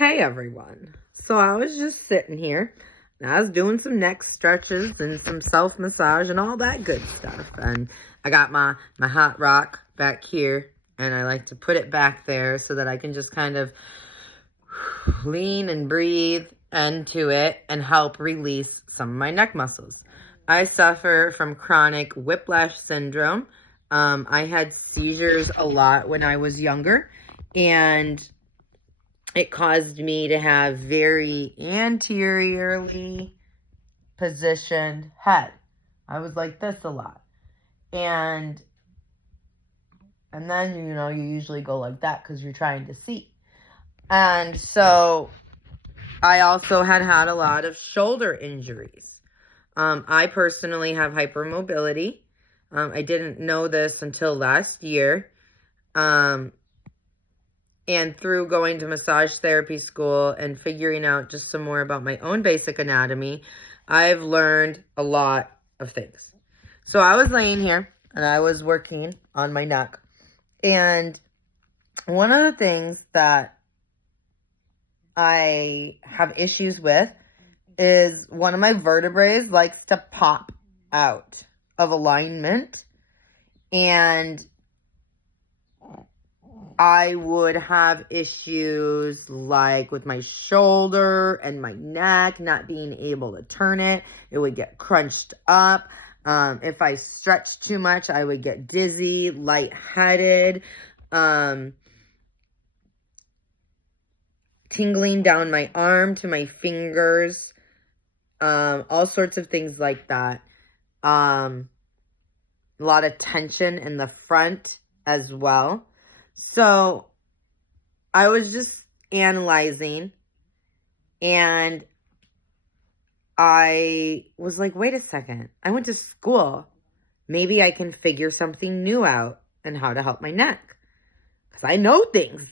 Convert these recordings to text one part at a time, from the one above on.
Hey everyone. So I was just sitting here and I was doing some neck stretches and some self massage and all that good stuff. And I got my hot rock back here and I like to put it back there so that I can just kind of lean and breathe into it and help release some of my neck muscles. I suffer from chronic whiplash syndrome. I had seizures a lot when I was younger, and it caused me to have very anteriorly positioned head. I was like this a lot. And then, you usually go like that because you're trying to see. And so I also had a lot of shoulder injuries. I personally have hypermobility. I didn't know this until last year. And through going to massage therapy school and figuring out just some more about my own basic anatomy, I've learned a lot of things. So I was laying here and I was working on my neck. And one of the things that I have issues with is one of my vertebrae likes to pop out of alignment, and I would have issues like with my shoulder and my neck, not being able to turn it. It would get crunched up. If I stretched too much, I would get dizzy, lightheaded, tingling down my arm to my fingers, all sorts of things like that. A lot of tension in the front as well. So I was just analyzing, and I was like, wait a second, I went to school. Maybe I can figure something new out and how to help my neck, because I know things.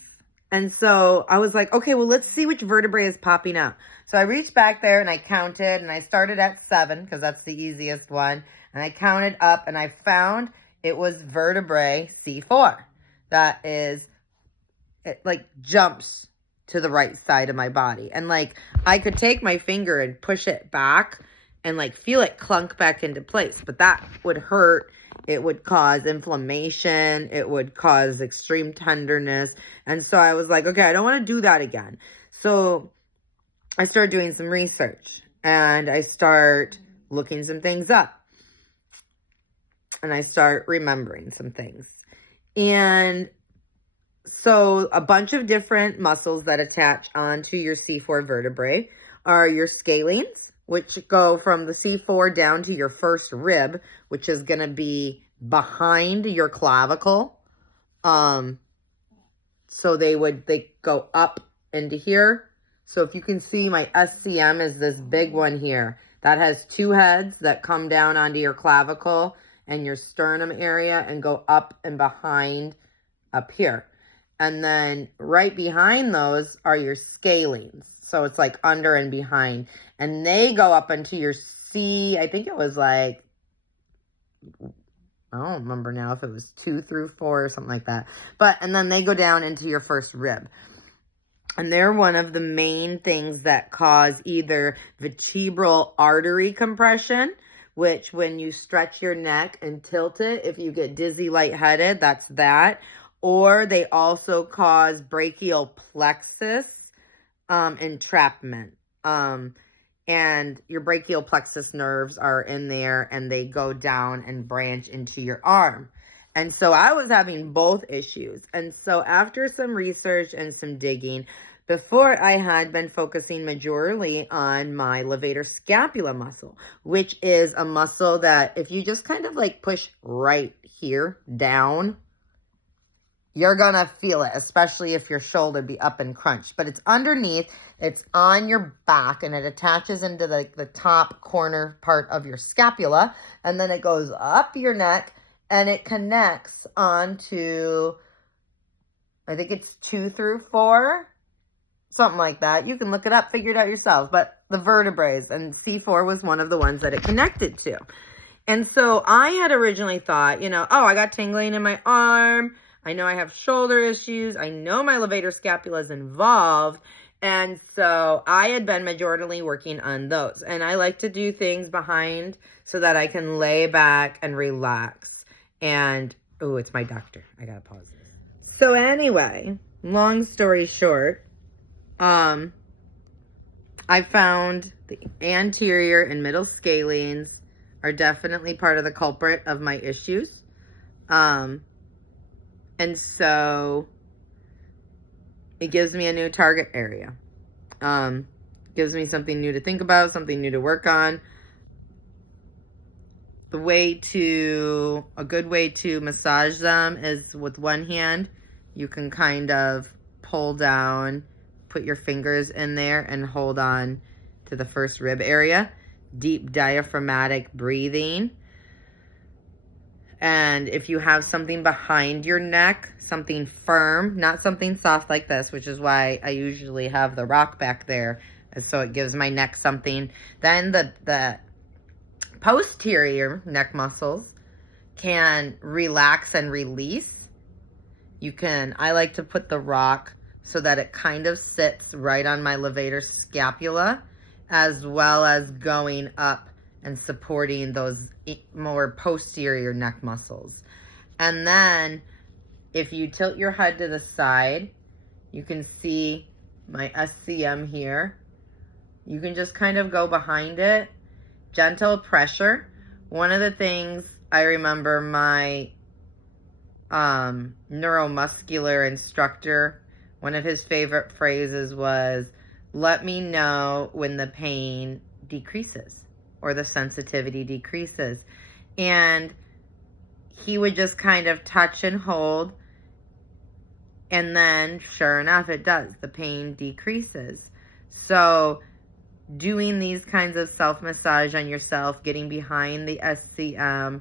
And so I was like, okay, well, let's see which vertebrae is popping out. So I reached back there and I counted, and I started at 7 because that's the easiest one. And I counted up and I found it was vertebrae C4. That is, it like jumps to the right side of my body. And like, I could take my finger and push it back and like feel it clunk back into place, but that would hurt. It would cause inflammation. It would cause extreme tenderness. And so I was like, okay, I don't want to do that again. So I started doing some research and I start looking some things up and I start remembering some things. And so a bunch of different muscles that attach onto your C4 vertebrae are your scalenes, which go from the C4 down to your first rib, which is going to be behind your clavicle. So they go up into here. So if you can see, my SCM is this big one here that has 2 heads that come down onto your clavicle and your sternum area and go up and behind up here. And then right behind those are your scalenes. So it's like under and behind. And they go up into your I think it was like, I don't remember now if it was 2 through 4 or something like that. And then they go down into your first rib. And they're one of the main things that cause either vertebral artery compression, which when you stretch your neck and tilt it, if you get dizzy, lightheaded, that's that. Or they also cause brachial plexus entrapment. And your brachial plexus nerves are in there and they go down and branch into your arm. And so I was having both issues. And so after some research and some digging, before I had been focusing majorly on my levator scapula muscle, which is a muscle that if you just kind of like push right here down, you're going to feel it, especially if your shoulder be up and crunched. But it's underneath, it's on your back, and it attaches into the top corner part of your scapula. And then it goes up your neck, and it connects onto, I think it's 2 through 4, something like that. You can look it up, figure it out yourselves. But the vertebrae, and C4 was one of the ones that it connected to. And so I had originally thought, oh, I got tingling in my arm. I know I have shoulder issues. I know my levator scapula is involved. And so I had been majorly working on those. And I like to do things behind so that I can lay back and relax. And, oh, it's my doctor. I gotta pause this. So anyway, long story short, I found the anterior and middle scalenes are definitely part of the culprit of my issues. And so it gives me a new target area. Gives me something new to think about, something new to work on. A good way to massage them is with one hand. You can kind of pull down, put your fingers in there and hold on to the first rib area. Deep diaphragmatic breathing. And if you have something behind your neck, something firm, not something soft like this, which is why I usually have the rock back there, so it gives my neck something. Then the posterior neck muscles can relax and release. I like to put the rock so that it kind of sits right on my levator scapula, as well as going up and supporting those more posterior neck muscles. And then if you tilt your head to the side, you can see my SCM here. You can just kind of go behind it. Gentle pressure. One of the things I remember my neuromuscular instructor, one of his favorite phrases was, "Let me know when the pain decreases or the sensitivity decreases." And he would just kind of touch and hold, and then sure enough, it does. The pain decreases. So doing these kinds of self-massage on yourself, getting behind the SCM,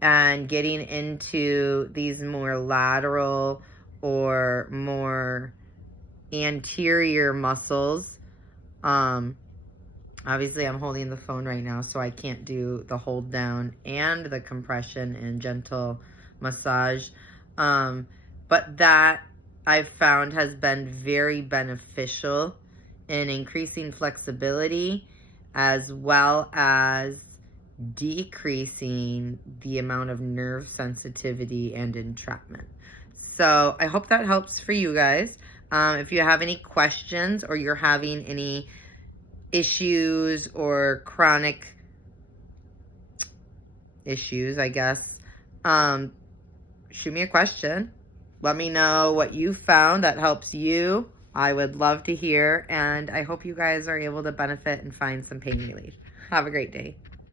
and getting into these more lateral or more anterior muscles. Obviously, I'm holding the phone right now, so I can't do the hold down and the compression and gentle massage. But that I've found has been very beneficial in increasing flexibility, as well as decreasing the amount of nerve sensitivity and entrapment. So I hope that helps for you guys. If you have any questions or you're having any issues or chronic issues, I guess, shoot me a question. Let me know what you found that helps you. I would love to hear, and I hope you guys are able to benefit and find some pain relief. Have a great day.